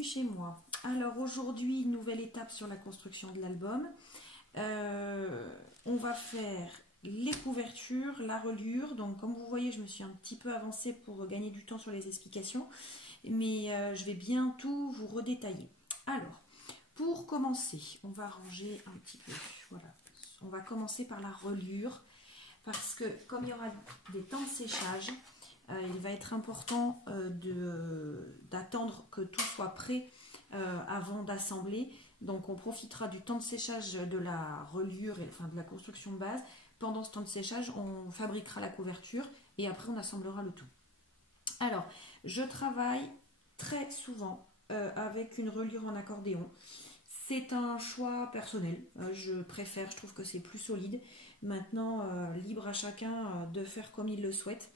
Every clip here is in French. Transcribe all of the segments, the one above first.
bienvenue chez moi. Alors aujourd'hui, nouvelle étape sur la construction de l'album. On va faire les couvertures, la reliure. Donc comme vous voyez, je me suis un petit peu avancée pour gagner du temps sur les explications. Mais je vais bientôt vous redétailler. Alors, pour commencer, on va ranger un petit peu. Voilà. On va commencer par la reliure. Parce que comme il y aura des temps de séchage, il va être important d'attendre que tout soit prêt avant d'assembler. Donc on profitera du temps de séchage de la reliure, enfin de la construction de base. Pendant ce temps de séchage, on fabriquera la couverture et après on assemblera le tout. Alors, je travaille très souvent avec une reliure en accordéon. C'est un choix personnel, je trouve que c'est plus solide. Maintenant, libre à chacun de faire comme il le souhaite.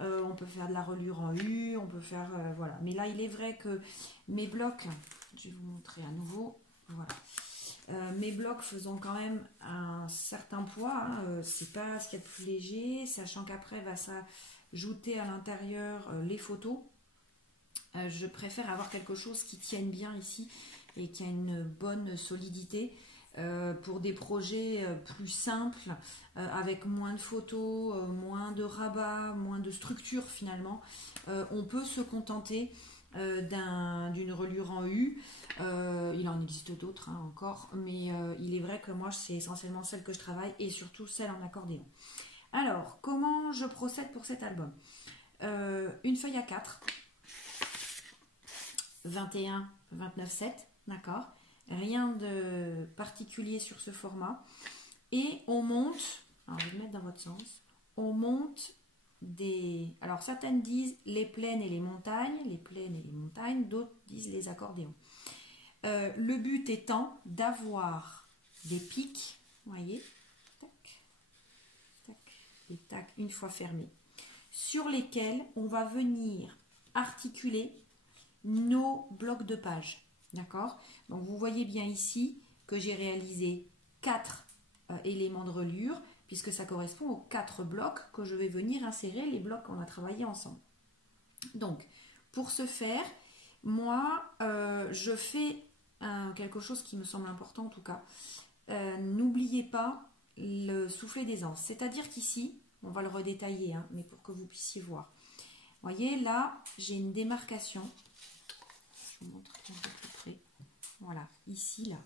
On peut faire de la reliure en U, on peut faire... voilà. Mais là, il est vrai que mes blocs, je vais vous montrer à nouveau, voilà. Mes blocs faisant quand même un certain poids, hein, c'est pas ce qu'il y a de plus léger, sachant qu'après va s'ajouter à l'intérieur les photos. Je préfère avoir quelque chose qui tienne bien ici et qui a une bonne solidité pour des projets plus simples, avec moins de photos, moins de rabat, moins de structure finalement. On peut se contenter d'une reliure en U. Il en existe d'autres encore, mais il est vrai que moi c'est essentiellement celle que je travaille et surtout celle en accordéon. Alors, comment je procède pour cet album? Une feuille A4, 21, 29, 7, d'accord? Rien de particulier sur ce format. Et on monte, alors je vais le mettre dans votre sens, on monte des... Alors certaines disent les plaines et les montagnes, d'autres disent les accordéons. Le but étant d'avoir des pics, vous voyez, tac, tac, et tac, une fois fermés, sur lesquels on va venir articuler nos blocs de pages. D'accord? Donc vous voyez bien ici que j'ai réalisé 4 éléments de reliure, puisque ça correspond aux 4 blocs que je vais venir insérer, les blocs qu'on a travaillé ensemble. Donc, pour ce faire, moi, je fais quelque chose qui me semble important en tout cas. N'oubliez pas le soufflet d'aisance. C'est-à-dire qu'ici, on va le redétailler, hein, mais pour que vous puissiez voir. Vous voyez, là, j'ai une démarcation. Je vous montre un peu plus près. Voilà, ici, là.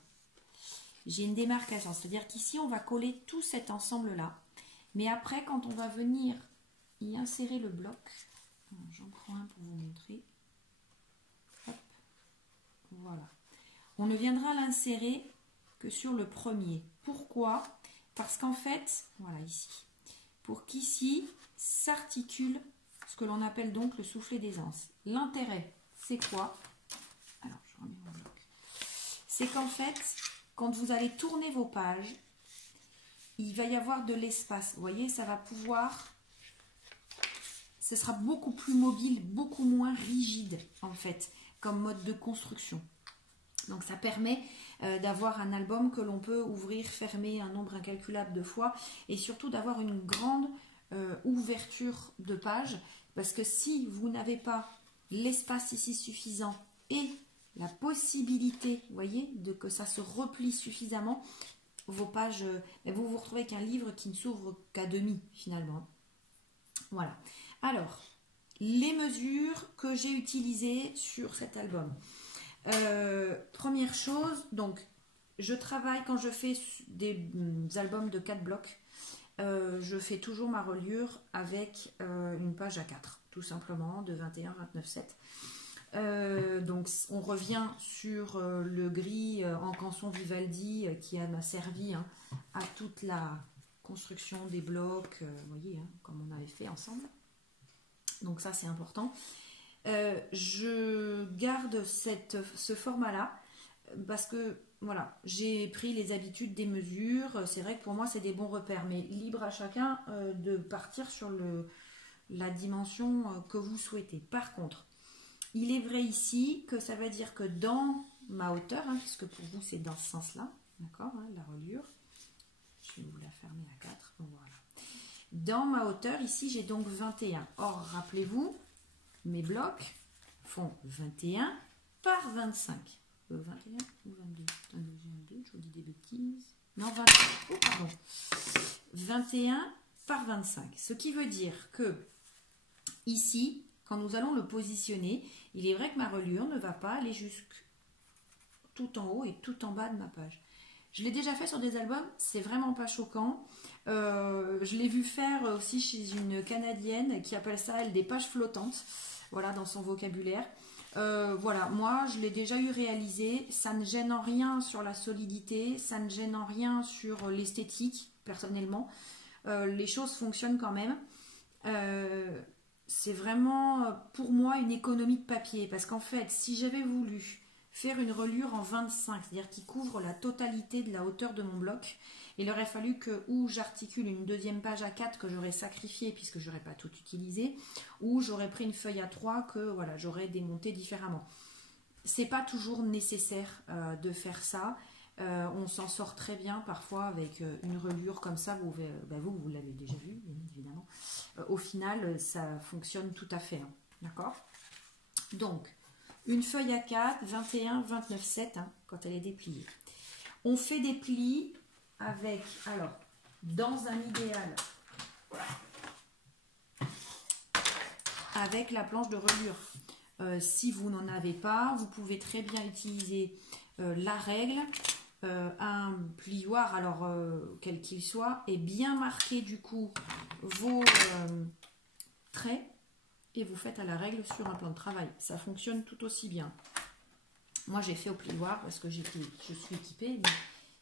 J'ai une démarcation, c'est-à-dire qu'ici, on va coller tout cet ensemble-là. Mais après, quand on va venir y insérer le bloc, j'en prends un pour vous montrer. Hop, voilà. On ne viendra l'insérer que sur le premier. Pourquoi? Parce qu'en fait, voilà ici, pour qu'ici s'articule ce que l'on appelle donc le soufflet d'aisance. L'intérêt, c'est quoi? Alors, je remets mon bloc. C'est qu'en fait, quand vous allez tourner vos pages, il va y avoir de l'espace. Vous voyez, ça va pouvoir... Ce sera beaucoup plus mobile, beaucoup moins rigide, en fait, comme mode de construction. Donc, ça permet d'avoir un album que l'on peut ouvrir, fermer un nombre incalculable de fois et surtout d'avoir une grande ouverture de pages. Parce que si vous n'avez pas l'espace ici suffisant et la possibilité, vous voyez, que ça se replie suffisamment, vos pages, vous vous retrouvez avec un livre qui ne s'ouvre qu'à demi finalement. Voilà. Alors, les mesures que j'ai utilisées sur cet album. Première chose, donc, je travaille quand je fais des albums de 4 blocs. Je fais toujours ma reliure avec une page A4, tout simplement, de 21, 29, 7. Donc on revient sur le gris en canson Vivaldi qui m'a servi à toute la construction des blocs, vous voyez, comme on avait fait ensemble. Donc ça c'est important. Je garde ce format-là parce que voilà, j'ai pris les habitudes des mesures. C'est vrai que pour moi c'est des bons repères, mais libre à chacun de partir sur la dimension que vous souhaitez. Par contre, il est vrai ici que ça veut dire que dans ma hauteur, puisque pour vous c'est dans ce sens-là, d'accord, la reliure, je vais vous la fermer à 4, voilà. Dans ma hauteur, ici j'ai donc 21. Or, rappelez-vous, mes blocs font 21 par 25. 21 ou 22? Attendez, j'ai un doute, je vous dis des bêtises. Non, 20, oh, pardon. 21 par 25. Ce qui veut dire que ici, quand nous allons le positionner, il est vrai que ma reliure ne va pas aller jusque tout en haut et tout en bas de ma page. Je l'ai déjà fait sur des albums, c'est vraiment pas choquant. Je l'ai vu faire aussi chez une Canadienne qui appelle ça, elle, des pages flottantes, voilà, dans son vocabulaire. Voilà, moi je l'ai déjà eu réalisé, ça ne gêne en rien sur la solidité, ça ne gêne en rien sur l'esthétique, personnellement. Les choses fonctionnent quand même. C'est vraiment pour moi une économie de papier, parce qu'en fait, si j'avais voulu faire une reliure en 25, c'est-à-dire qui couvre la totalité de la hauteur de mon bloc, il aurait fallu que ou j'articule une deuxième page A4 que j'aurais sacrifiée puisque j'aurais pas tout utilisé, ou j'aurais pris une feuille A3 que voilà, j'aurais démontée différemment. C'est pas toujours nécessaire de faire ça. On s'en sort très bien parfois avec une reliure comme ça, vous l'avez déjà vu, bien évidemment. Au final, ça fonctionne tout à fait, hein, d'accord? Donc, une feuille A4, 21, 29, 7, hein, quand elle est dépliée. On fait des plis avec, alors, dans un idéal, avec la planche de reliure. Si vous n'en avez pas, vous pouvez très bien utiliser la règle, un plioir, alors quel qu'il soit, et bien marquer du coup vos traits, et vous faites à la règle sur un plan de travail. Ça fonctionne tout aussi bien. Moi, j'ai fait au plioir parce que je suis équipée, mais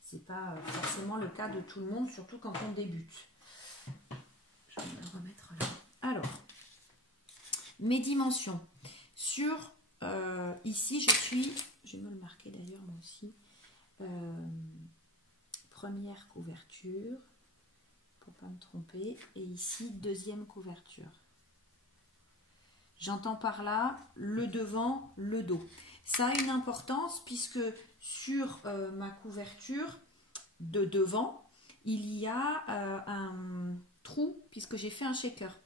ce n'est pas forcément le cas de tout le monde, surtout quand on débute. Je vais me le remettre là. Alors, mes dimensions. Sur, ici, je vais me le marquer d'ailleurs moi aussi, première couverture, pour ne pas me tromper, et ici, deuxième couverture. J'entends par là le devant, le dos. Ça a une importance puisque sur ma couverture de devant, il y a un trou puisque j'ai fait un shaker.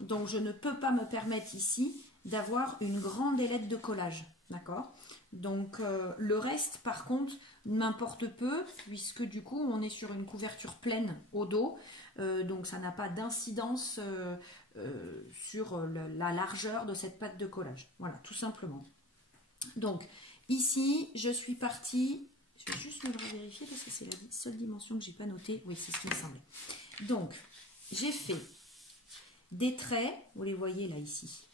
Donc je ne peux pas me permettre ici d'avoir une grande ailette de collage. D'accord? Donc le reste par contre m'importe peu puisque du coup on est sur une couverture pleine au dos. Donc ça n'a pas d'incidence sur la largeur de cette pâte de collage. Voilà, tout simplement. Donc, ici, je suis partie... Je vais juste me le vérifier parce que c'est la seule dimension que je n'ai pas notée. Oui, c'est ce qui me semblait. Donc, j'ai fait des traits. Vous les voyez là, ici.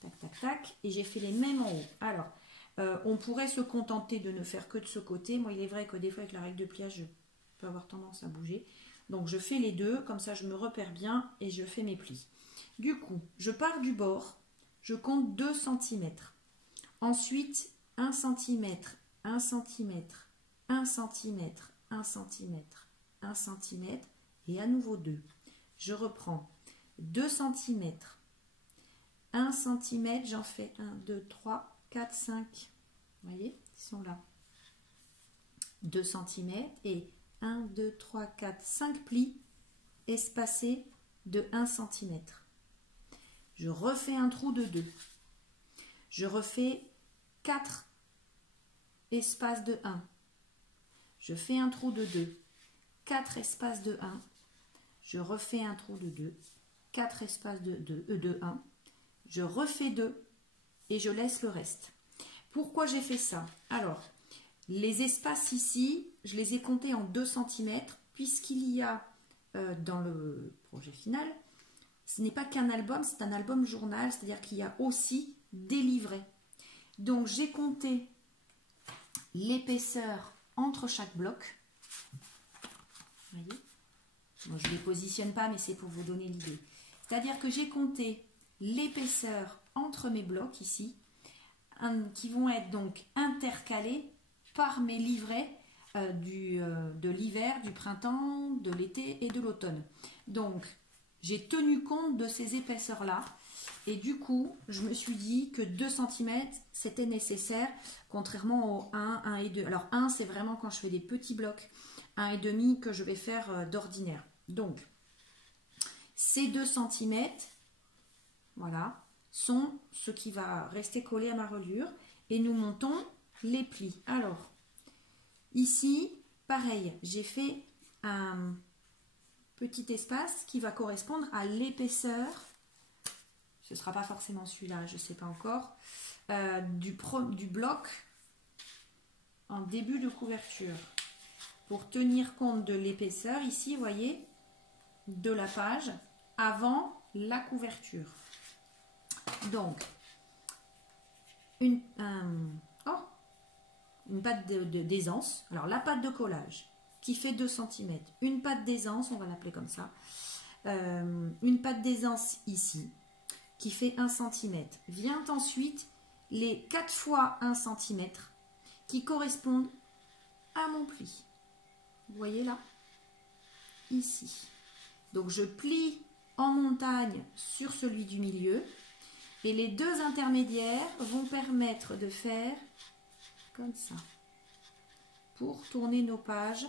Tac, tac, tac. Et j'ai fait les mêmes en haut. Alors, on pourrait se contenter de ne faire que de ce côté. Moi, il est vrai que des fois, avec la règle de pliage, je peux avoir tendance à bouger. Donc, je fais les deux. Comme ça, je me repère bien et je fais mes plis. Du coup, je pars du bord, je compte 2 cm. Ensuite, 1 cm, 1 cm, 1 cm, 1 cm, 1 cm et à nouveau 2. Je reprends 2 cm, 1 cm, j'en fais 1, 2, 3, 4, 5. Vous voyez, ils sont là. 2 cm et 1, 2, 3, 4, 5 plis espacés de 1 cm. Je refais un trou de 2. Je refais 4 espaces de 1. Je fais un trou de 2. 4 espaces de 1. Je refais un trou de 2. 4 espaces de 1. Je refais 2 et je laisse le reste. Pourquoi j'ai fait ça? Alors, les espaces ici, je les ai comptés en 2 cm puisqu'il y a dans le projet final, ce n'est pas qu'un album, c'est un album journal, c'est-à-dire qu'il y a aussi des livrets. Donc j'ai compté l'épaisseur entre chaque bloc. Vous voyez? Moi, je ne les positionne pas, mais c'est pour vous donner l'idée. C'est-à-dire que j'ai compté l'épaisseur entre mes blocs ici, qui vont être donc intercalés par mes livrets de l'hiver, du printemps, de l'été et de l'automne. Donc, j'ai tenu compte de ces épaisseurs-là et du coup, je me suis dit que 2 cm, c'était nécessaire, contrairement au 1, 1 et 2. Alors 1, c'est vraiment quand je fais des petits blocs, 1,5 que je vais faire d'ordinaire. Donc, ces 2 cm, voilà, sont ce qui va rester collé à ma reliure. et nous montons les plis. Alors, ici, pareil, j'ai fait un petit espace qui va correspondre à l'épaisseur, ce ne sera pas forcément celui-là, je ne sais pas encore, du bloc en début de couverture. Pour tenir compte de l'épaisseur, ici, vous voyez, de la page avant la couverture. Donc, une pâte d'aisance. Alors, la pâte de collage qui fait 2 cm. Une pâte d'aisance, on va l'appeler comme ça. Une pâte d'aisance ici, qui fait 1 cm. Vient ensuite les 4 fois 1 cm qui correspondent à mon pli. Vous voyez là? Ici. Donc, je plie en montagne sur celui du milieu. Et les 2 intermédiaires vont permettre de faire comme ça. Pour tourner nos pages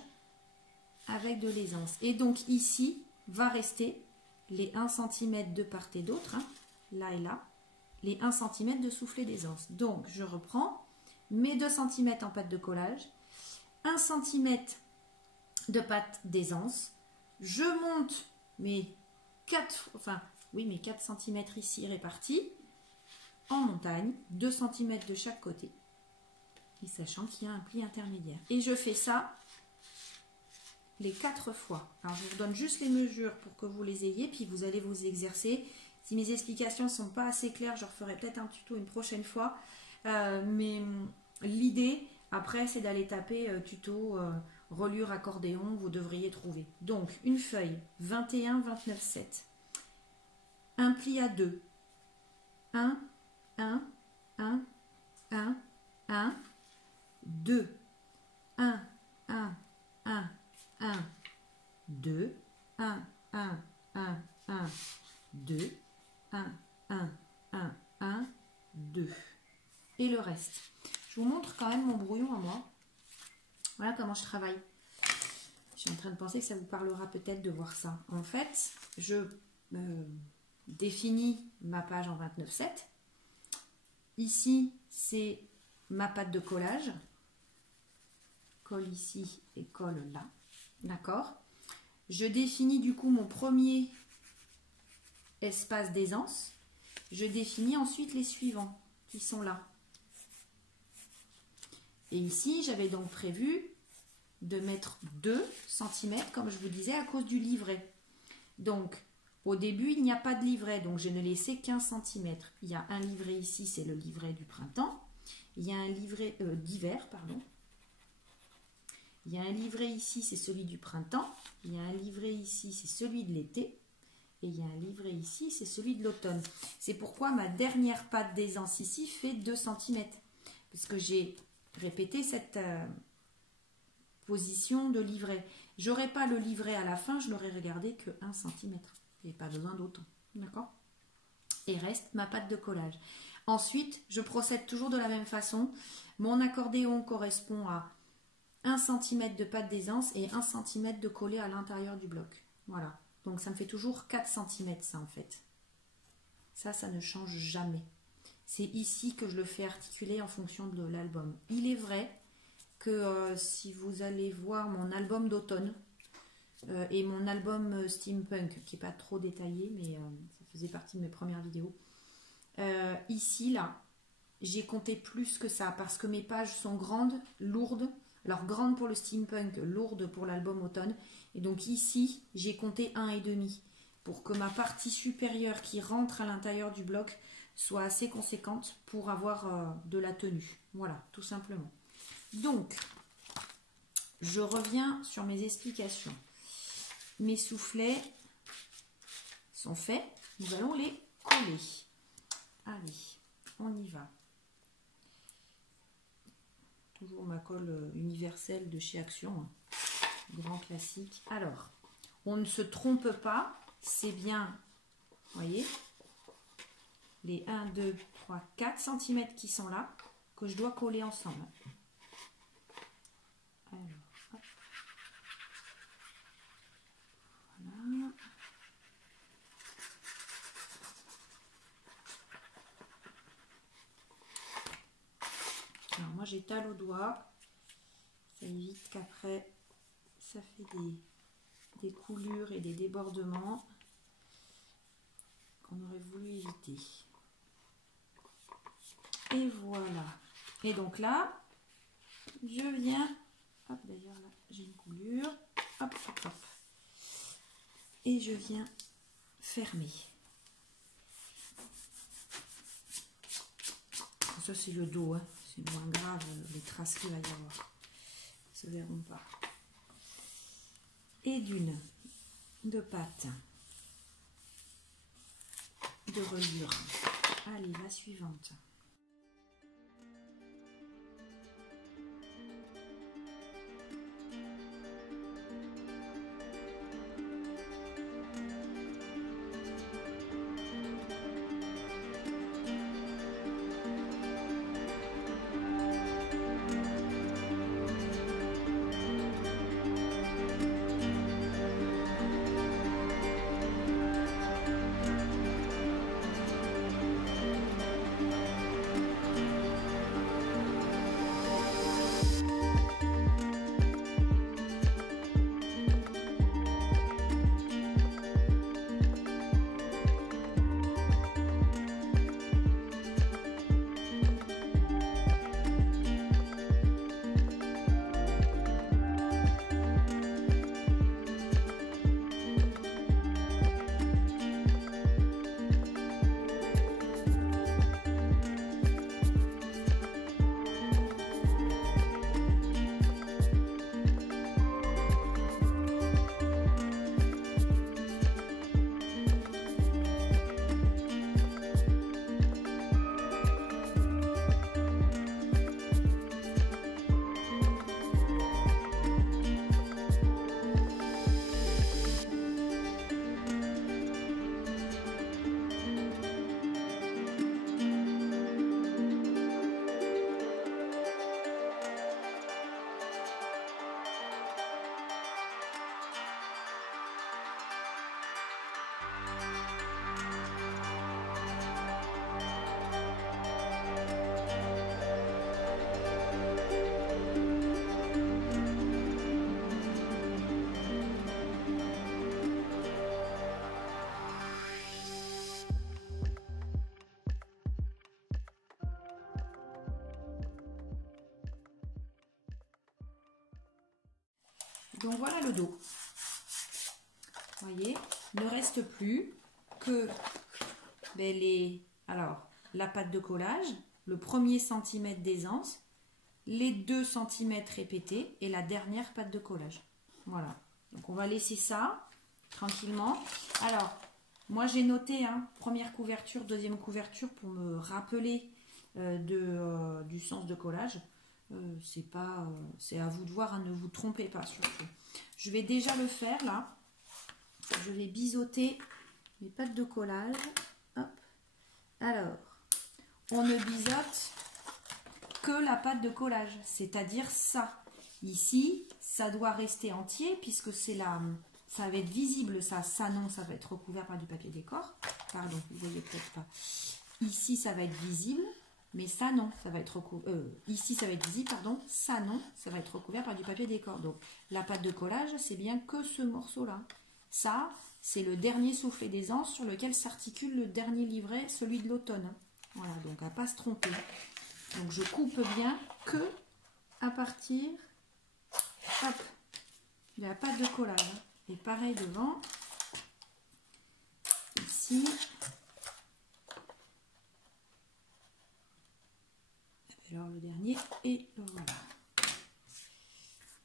avec de l'aisance. Et donc ici, va rester les 1 cm de part et d'autre, hein, là et là, les 1 cm de soufflet d'aisance. Donc, je reprends mes 2 cm en pâte de collage, 1 cm de pâte d'aisance, je monte mes 4 cm ici répartis en montagne, 2 cm de chaque côté, et sachant qu'il y a un pli intermédiaire. Et je fais ça les 4 fois. Alors, je vous donne juste les mesures pour que vous les ayez, puis vous allez vous exercer. Si mes explications ne sont pas assez claires, je referai peut-être un tuto une prochaine fois. Mais l'idée, après, c'est d'aller taper tuto reliure accordéon, vous devriez trouver. Donc, une feuille, 21, 29, 7. Un pli à 2. 1, 1, 1, 1, 1, 2, 1, 1, 1, 1, 2, 1, 1, 1, 1, 2, 1, 1, 1, 1, 2. Et le reste. Je vous montre quand même mon brouillon à moi. Voilà comment je travaille. Je suis en train de penser que ça vous parlera peut-être de voir ça. En fait, je définis ma page en 29,7. Ici, c'est ma pâte de collage. Colle ici et colle là. D'accord? Je définis du coup mon premier espace d'aisance. Je définis ensuite les suivants qui sont là. Et ici, j'avais donc prévu de mettre 2 cm, comme je vous disais, à cause du livret. Donc, au début, il n'y a pas de livret, donc je ne laissais qu'1 cm. Il y a un livret ici, c'est le livret du printemps. Il y a un livret d'hiver, pardon. Il y a un livret ici, c'est celui du printemps. Il y a un livret ici, c'est celui de l'été. Et il y a un livret ici, c'est celui de l'automne. C'est pourquoi ma dernière pâte d'aisance ici fait 2 cm. Parce que j'ai répété cette position de livret. J'aurais pas le livret à la fin, je n'aurais regardé que 1 cm. Il n'y a pas besoin d'autant. D'accord? Et reste ma pâte de collage. Ensuite, je procède toujours de la même façon. Mon accordéon correspond à 1 cm de pâte d'aisance et 1 cm de collé à l'intérieur du bloc. Voilà. Donc ça me fait toujours 4 cm ça en fait. Ça ne change jamais. C'est ici que je le fais articuler en fonction de l'album. Il est vrai que si vous allez voir mon album d'automne et mon album steampunk, qui n'est pas trop détaillé, mais ça faisait partie de mes premières vidéos, ici, là, j'ai compté plus que ça parce que mes pages sont grandes, lourdes. Alors, grande pour le steampunk, lourde pour l'album automne. Et donc ici, j'ai compté 1,5 pour que ma partie supérieure qui rentre à l'intérieur du bloc soit assez conséquente pour avoir de la tenue. Voilà, tout simplement. Donc, je reviens sur mes explications. Mes soufflets sont faits. Nous allons les coller. Allez, on y va. Toujours ma colle universelle de chez Action. Hein. Grand classique. Alors, on ne se trompe pas. C'est bien, vous voyez, les 1, 2, 3, 4 cm qui sont là, que je dois coller ensemble. Alors, hop. Voilà. j'étale au doigt. Ça évite qu'après, ça fait des coulures et des débordements qu'on aurait voulu éviter. Et voilà. Et donc là, je viens, hop, d'ailleurs là, j'ai une coulure, hop, hop, hop. Et je viens fermer. Ça c'est le dos, hein. C'est moins grave les traces qu'il va y avoir. Ils ne se verront pas. Et d'une, de pâte, de reliure. Allez, la suivante. Donc voilà le dos. Vous voyez, il ne reste plus que la pâte de collage, le premier centimètre d'aisance, les 2 cm répétés et la dernière pâte de collage. Voilà. Donc on va laisser ça tranquillement. Alors, moi j'ai noté première couverture, deuxième couverture pour me rappeler du sens de collage. C'est à vous de voir, ne vous trompez pas surtout. Je vais déjà le faire là. Je vais biseauter mes pâtes de collage. Hop. Alors, on ne biseaute que la pâte de collage, c'est-à-dire ça. Ici, ça doit rester entier puisque ça va être visible, ça non, ça va être recouvert par du papier décor. Pardon, vous voyez peut-être pas. Ici, ça va être visible. Mais ça non, ça va être recouvert. Ici ça va être visible, pardon. Ça non, ça va être recouvert par du papier décor. Donc la pâte de collage, c'est bien que ce morceau-là. Ça, c'est le dernier soufflet d'aisance sur lequel s'articule le dernier livret, celui de l'automne. Voilà, donc à ne pas se tromper. Donc je coupe bien que à partir de la pâte de collage. Et pareil devant. Ici. Alors le dernier et le voilà.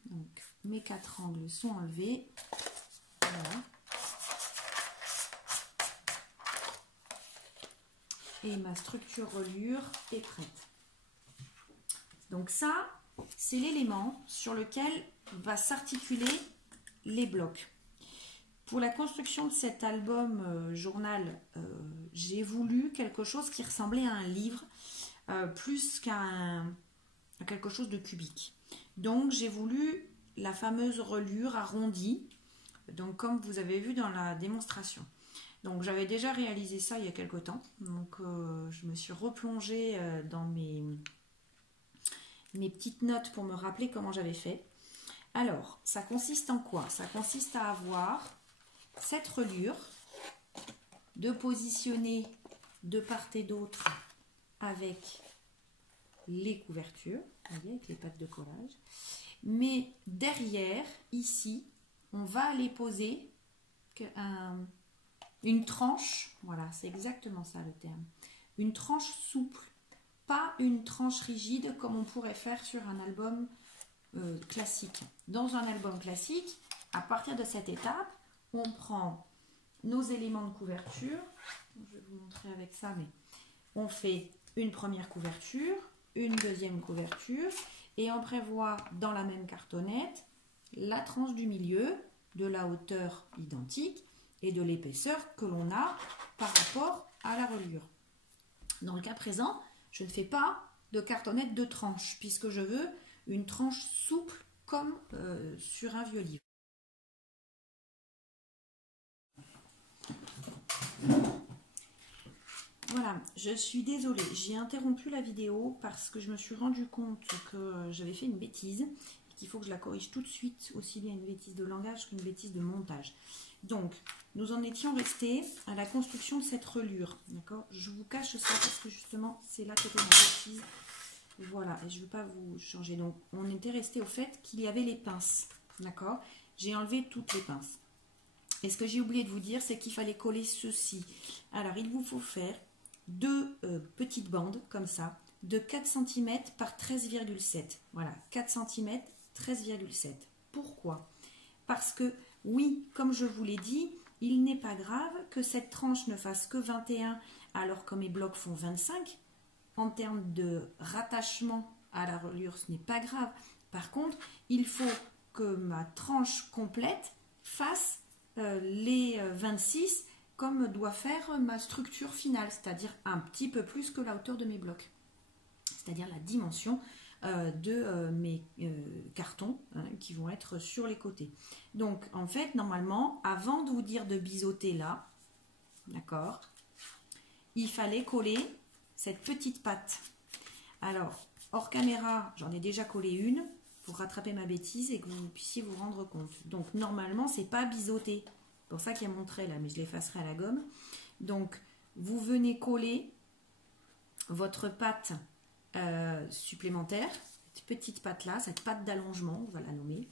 Donc mes 4 angles sont enlevés. Voilà. Et ma structure reliure est prête. Donc ça, c'est l'élément sur lequel va s'articuler les blocs. Pour la construction de cet album journal, j'ai voulu quelque chose qui ressemblait à un livre. Plus qu'à quelque chose de cubique. Donc j'ai voulu la fameuse reliure arrondie, donc comme vous avez vu dans la démonstration. Donc j'avais déjà réalisé ça il y a quelque temps, donc je me suis replongée dans mes petites notes pour me rappeler comment j'avais fait. Alors, ça consiste en quoi? Ça consiste à avoir cette reliure, de positionner de part et d'autre avec les couvertures, vous voyez, avec les pattes de collage. Mais derrière, ici, on va aller poser une tranche, voilà, c'est exactement ça le terme, une tranche souple, pas une tranche rigide comme on pourrait faire sur un album classique. Dans un album classique, à partir de cette étape, on prend nos éléments de couverture, je vais vous montrer avec ça, mais on fait une première couverture, une deuxième couverture, et on prévoit dans la même cartonnette la tranche du milieu, de la hauteur identique et de l'épaisseur que l'on a par rapport à la reliure. Dans le cas présent, je ne fais pas de cartonnette de tranche, puisque je veux une tranche souple comme sur un vieux livre. Voilà, je suis désolée, j'ai interrompu la vidéo parce que je me suis rendu compte que j'avais fait une bêtise et qu'il faut que je la corrige tout de suite, aussi bien une bêtise de langage qu'une bêtise de montage. Donc, nous en étions restés à la construction de cette reliure, d'accord? Je vous cache ça parce que justement, c'est là que était ma bêtise. Voilà, et je ne veux pas vous changer. Donc, on était resté au fait qu'il y avait les pinces, d'accord? J'ai enlevé toutes les pinces. Et ce que j'ai oublié de vous dire, c'est qu'il fallait coller ceci. Alors, il vous faut faire deux petites bandes, comme ça, de 4 cm par 13,7. Voilà, 4 cm, 13,7. Pourquoi? Parce que, oui, comme je vous l'ai dit, il n'est pas grave que cette tranche ne fasse que 21, alors que mes blocs font 25. En termes de rattachement à la reliure, ce n'est pas grave. Par contre, il faut que ma tranche complète fasse les 26 comme doit faire ma structure finale, c'est-à-dire un petit peu plus que la hauteur de mes blocs, c'est-à-dire la dimension de mes cartons qui vont être sur les côtés. Donc en fait, normalement, avant de vous dire de biseauter là, d'accord, il fallait coller cette petite patte. Alors, hors caméra, j'en ai déjà collé une pour rattraper ma bêtise et que vous puissiez vous rendre compte. Donc normalement, c'est pas biseauté. C'est pour ça qu'il y a mon trait là, mais je l'effacerai à la gomme. Donc, vous venez coller votre patte supplémentaire, cette petite patte là, cette patte d'allongement, on va la nommer,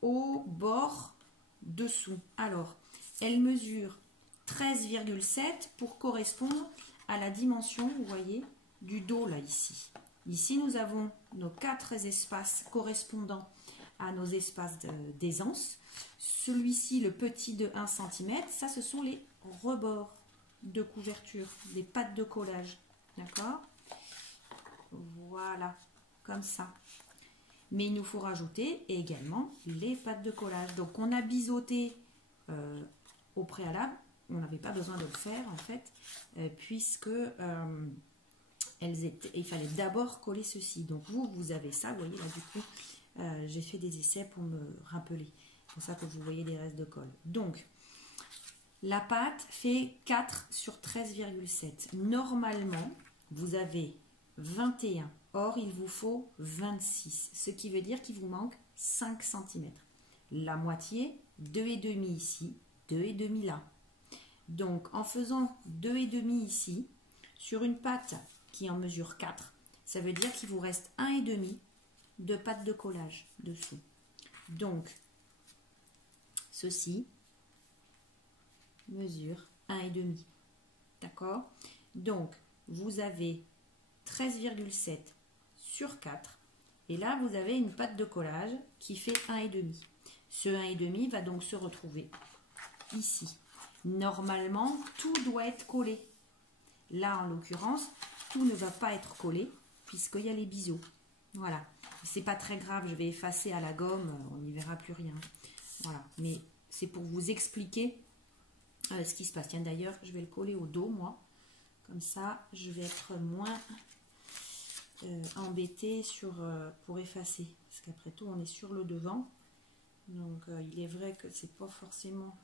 au bord dessous. Alors, elle mesure 13,7 pour correspondre à la dimension, vous voyez, du dos là ici. Ici, nous avons nos 4 espaces correspondant à nos espaces d'aisance. Celui-ci, le petit de 1 cm, ça ce sont les rebords de couverture, des pattes de collage. D'accord? Voilà, comme ça. Mais il nous faut rajouter également les pattes de collage. Donc on a biseauté au préalable. On n'avait pas besoin de le faire en fait, puisque il fallait d'abord coller ceci. Donc vous avez ça, vous voyez là du coup, j'ai fait des essais pour me rappeler. C'est pour ça que vous voyez des restes de colle. Donc la pâte fait 4 sur 13,7. Normalement, vous avez 21. Or, il vous faut 26. Ce qui veut dire qu'il vous manque 5 cm. La moitié, 2,5 ici, 2,5 là. Donc, en faisant 2,5 ici, sur une pâte qui en mesure 4, ça veut dire qu'il vous reste 1,5 de pâte de collage dessous. Donc, ceci mesure 1,5. D'accord? Donc, vous avez 13,7 sur 4. Et là, vous avez une pâte de collage qui fait 1,5. Ce 1,5 va donc se retrouver ici. Normalement, tout doit être collé. Là, en l'occurrence, tout ne va pas être collé puisqu'il y a les biseaux. Voilà. C'est pas très grave, je vais effacer à la gomme, on n'y verra plus rien. Voilà. Mais c'est pour vous expliquer ce qui se passe. Tiens, d'ailleurs, je vais le coller au dos, moi. Comme ça, je vais être moins embêtée pour effacer. Parce qu'après tout, on est sur le devant. Donc, il est vrai que c'est pas forcément...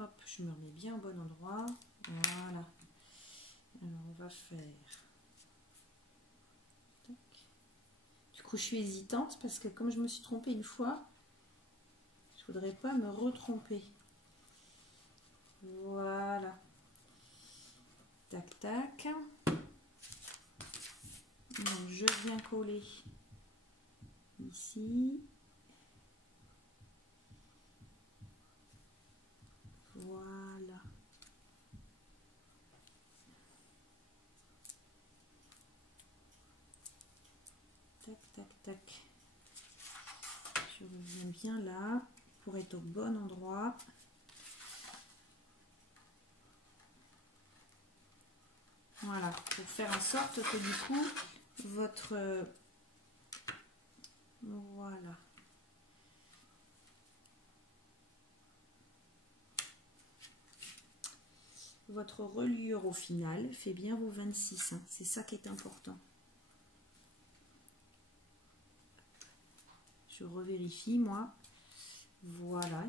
Hop, je me remets bien au bon endroit. Voilà. Alors, on va faire... Tac. coup, je suis hésitante parce que comme je me suis trompée une fois, je voudrais pas me retromper. Voilà. Tac, tac. Donc, je viens coller ici. Voilà. Tac, tac, tac. Je reviens bien là pour être au bon endroit. Voilà, pour faire en sorte que du coup, votre... voilà. Votre reliure au final fait bien vos 26. Hein. C'est ça qui est important. Je revérifie moi. Voilà.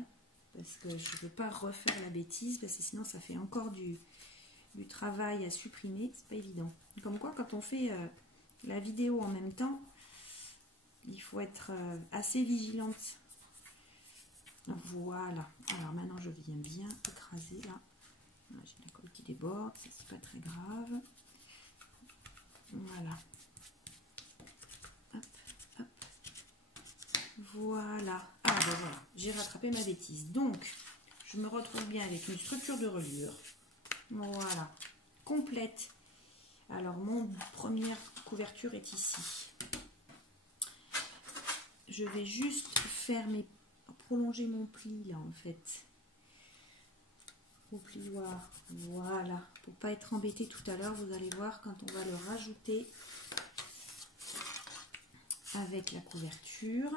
Parce que je ne veux pas refaire la bêtise. Parce que sinon ça fait encore du travail à supprimer. C'est pas évident. Comme quoi quand on fait la vidéo en même temps, il faut être assez vigilante. Voilà. Alors maintenant je viens bien écraser là. J'ai la colle qui déborde, ça c'est pas très grave. Voilà. Hop, hop. Voilà. Ah ben voilà, j'ai rattrapé ma bêtise. Donc, je me retrouve bien avec une structure de reliure. Voilà. Complète. Alors, mon première couverture est ici. Je vais juste faire prolonger mon pli là en fait. Au plioir, voilà, pour pas être embêté tout à l'heure, vous allez voir quand on va le rajouter avec la couverture,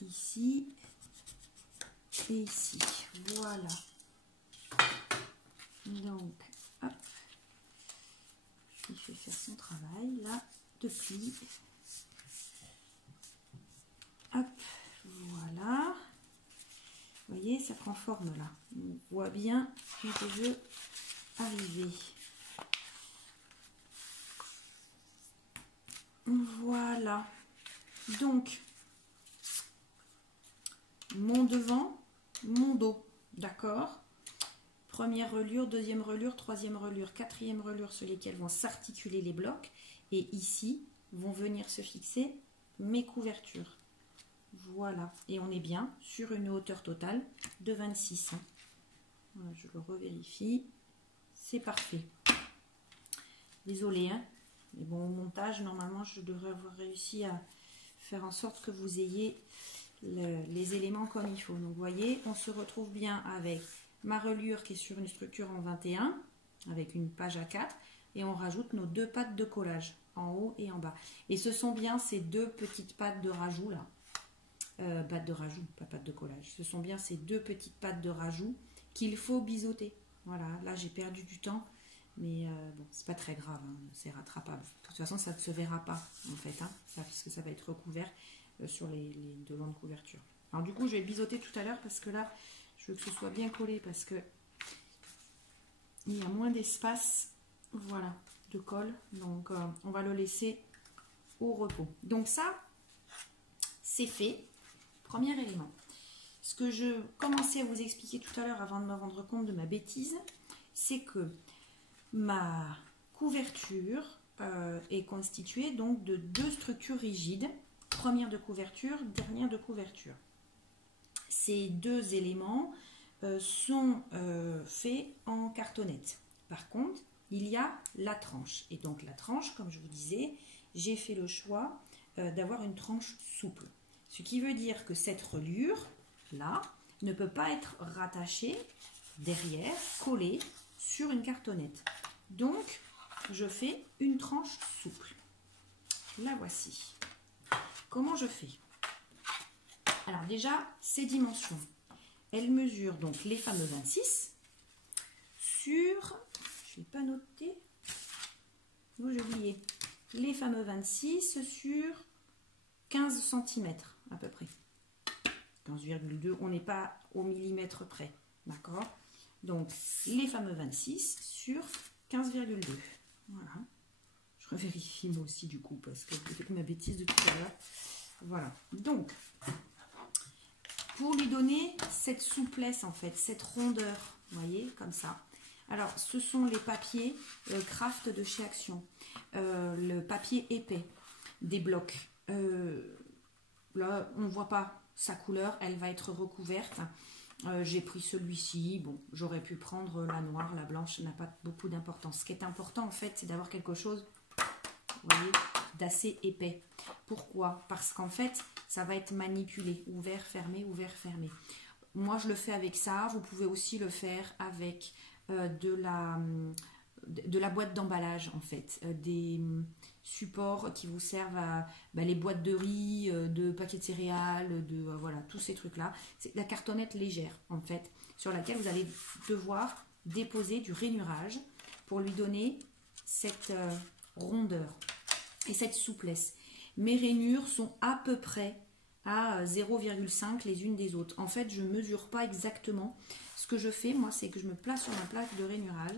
ici et ici, voilà, donc, hop, il fait faire son travail, là, de pli, hop, voilà. Vous voyez, ça prend forme là. On voit bien où je veux arriver. Voilà. Donc, mon devant, mon dos. D'accord? Première reliure, deuxième reliure, troisième reliure, quatrième reliure sur lesquelles vont s'articuler les blocs. Et ici, vont venir se fixer mes couvertures. Voilà, et on est bien sur une hauteur totale de 26. Voilà, je le revérifie, c'est parfait. Désolée, hein, mais bon, au montage, normalement, je devrais avoir réussi à faire en sorte que vous ayez les éléments comme il faut. Donc, vous voyez, on se retrouve bien avec ma reliure qui est sur une structure en 21, avec une page A4, et on rajoute nos deux pattes de collage, en haut et en bas. Et ce sont bien ces deux petites pattes de rajout là. Pattes de rajout, pas pattes de collage. Ce sont bien ces deux petites pattes de rajout qu'il faut biseauter. Voilà, là j'ai perdu du temps, mais bon, c'est pas très grave, hein, c'est rattrapable. De toute façon, ça ne se verra pas en fait, hein, puisque ça va être recouvert sur les devants de couverture. Alors du coup, je vais le biseauter tout à l'heure parce que là, je veux que ce soit bien collé parce que il y a moins d'espace, voilà, de colle. Donc, on va le laisser au repos. Donc ça, c'est fait. Premier élément. Ce que je commençais à vous expliquer tout à l'heure avant de me rendre compte de ma bêtise, c'est que ma couverture est constituée donc de deux structures rigides, première de couverture, dernière de couverture. Ces deux éléments sont faits en cartonnette. Par contre, il y a la tranche. Et donc la tranche, comme je vous disais, j'ai fait le choix d'avoir une tranche souple. Ce qui veut dire que cette reliure, là, ne peut pas être rattachée derrière, collée sur une cartonnette. Donc, je fais une tranche souple. La voici. Comment je fais? Alors déjà, ces dimensions, elles mesurent donc les fameux 26 sur, je n'ai pas noté, vous j'ai oublié, les fameux 26 sur 15 cm à peu près. 15,2, on n'est pas au millimètre près, d'accord? Donc, les fameux 26 sur 15,2. Voilà. Je revérifie moi aussi du coup parce que j'ai fait ma bêtise de tout à l'heure. Voilà. Donc, pour lui donner cette souplesse en fait, cette rondeur, vous voyez, comme ça. Alors, ce sont les papiers Craft de chez Action. Le papier épais des blocs. Là, on ne voit pas sa couleur, elle va être recouverte. J'ai pris celui-ci. Bon, j'aurais pu prendre la noire, la blanche, ça n'a pas beaucoup d'importance. Ce qui est important en fait, c'est d'avoir quelque chose, vous voyez, d'assez épais. Pourquoi? Parce qu'en fait, ça va être manipulé, ouvert, fermé, ouvert, fermé. Moi, je le fais avec ça. Vous pouvez aussi le faire avec de la boîte d'emballage, en fait. Des supports qui vous servent à les boîtes de riz, de paquets de céréales, de voilà, tous ces trucs-là. C'est la cartonnette légère, en fait, sur laquelle vous allez devoir déposer du rainurage pour lui donner cette rondeur et cette souplesse. Mes rainures sont à peu près à 0,5 les unes des autres. En fait, je ne mesure pas exactement. Ce que je fais, moi, c'est que je me place sur ma plaque de rainurage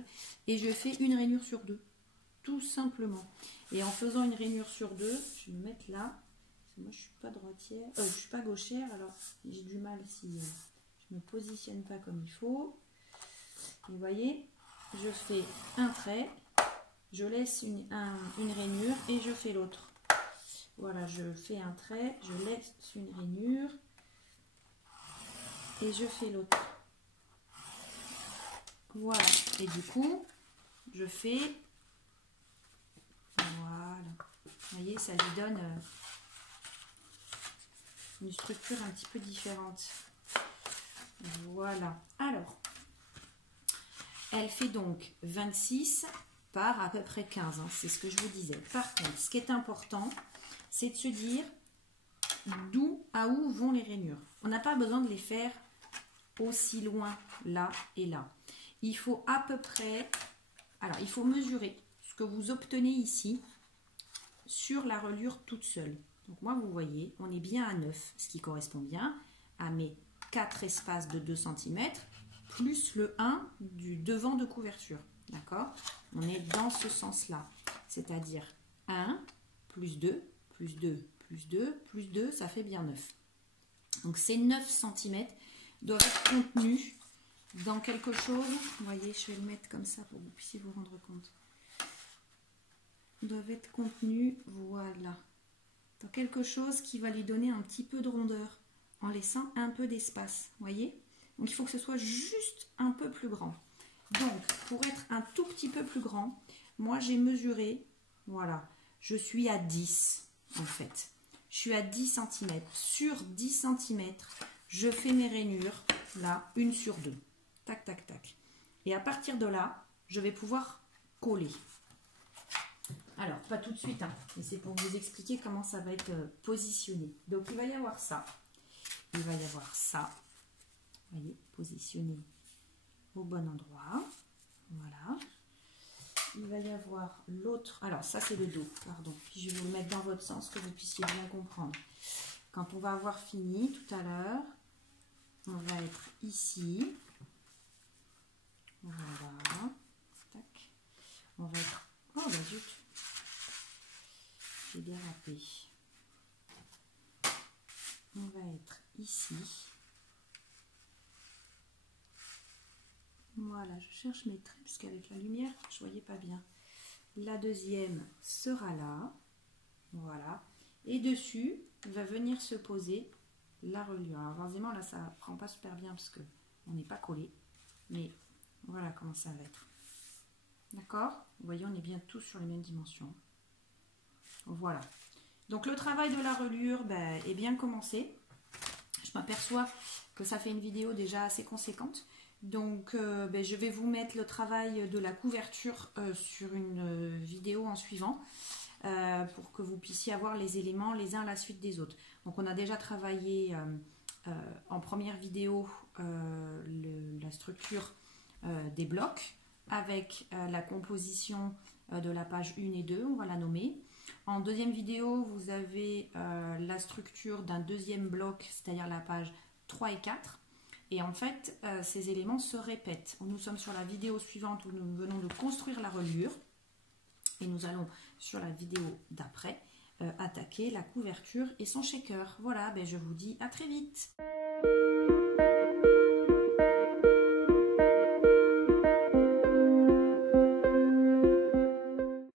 et je fais une rainure sur deux, tout simplement. Et en faisant une rainure sur deux, je vais me mettre là. Parce que moi, je ne suis pas droitière, je suis pas gauchère, alors j'ai du mal si je ne me positionne pas comme il faut. Et vous voyez, je fais un trait, je laisse une rainure et je fais l'autre. Voilà, je fais un trait, je laisse une rainure et je fais l'autre. Voilà, et du coup, je fais, voilà, vous voyez, ça lui donne une structure un petit peu différente. Voilà, alors, elle fait donc 26 par à peu près 15, hein, c'est ce que je vous disais. Par contre, ce qui est important, c'est de se dire d'où à où vont les rainures. On n'a pas besoin de les faire aussi loin, là et là. Il faut à peu près, alors il faut mesurer ce que vous obtenez ici sur la reliure toute seule. Donc moi, vous voyez, on est bien à 9, ce qui correspond bien à mes 4 espaces de 2 cm, plus le 1 du devant de couverture. D'accord? On est dans ce sens-là. C'est-à-dire 1, plus 2, plus 2, plus 2, plus 2, ça fait bien 9. Donc ces 9 cm doivent être contenus dans quelque chose. Vous voyez, je vais le mettre comme ça pour que vous puissiez vous rendre compte. Doivent être contenus, voilà, dans quelque chose qui va lui donner un petit peu de rondeur en laissant un peu d'espace. Vous voyez? Donc il faut que ce soit juste un peu plus grand. Donc pour être un tout petit peu plus grand, moi j'ai mesuré, voilà, je suis à 10 en fait. Je suis à 10 cm. Sur 10 cm, je fais mes rainures, là, une sur deux. Tac, tac, tac. Et à partir de là, je vais pouvoir coller. Alors, pas tout de suite, hein, mais c'est pour vous expliquer comment ça va être positionné. Donc, il va y avoir ça. Il va y avoir ça. Vous voyez, positionné au bon endroit. Voilà. Il va y avoir l'autre. Alors, ça, c'est le dos, pardon. Puis, je vais vous le mettre dans votre sens, que vous puissiez bien comprendre. Quand on va avoir fini tout à l'heure, on va être ici. Voilà. Tac. On va être... Oh, bah zut. J'ai dérapé. On va être ici. Voilà, je cherche mes traits parce qu'avec la lumière, je ne voyais pas bien. La deuxième sera là. Voilà. Et dessus, va venir se poser la reliure. Alors, heureusement, là, ça ne prend pas super bien parce qu'on n'est pas collé. Mais voilà comment ça va être. D'accord? Vous voyez, on est bien tous sur les mêmes dimensions. Voilà. Donc, le travail de la reliure est bien commencé. Je m'aperçois que ça fait une vidéo déjà assez conséquente. Donc, je vais vous mettre le travail de la couverture sur une vidéo en suivant pour que vous puissiez avoir les éléments les uns à la suite des autres. Donc, on a déjà travaillé en première vidéo la structure des blocs avec la composition de la page 1 et 2, on va la nommer. En deuxième vidéo, vous avez la structure d'un deuxième bloc, c'est-à-dire la page 3 et 4. Et en fait, ces éléments se répètent. Nous sommes sur la vidéo suivante où nous venons de construire la reliure. Et nous allons, sur la vidéo d'après, attaquer la couverture et son shaker. Voilà, ben je vous dis à très vite.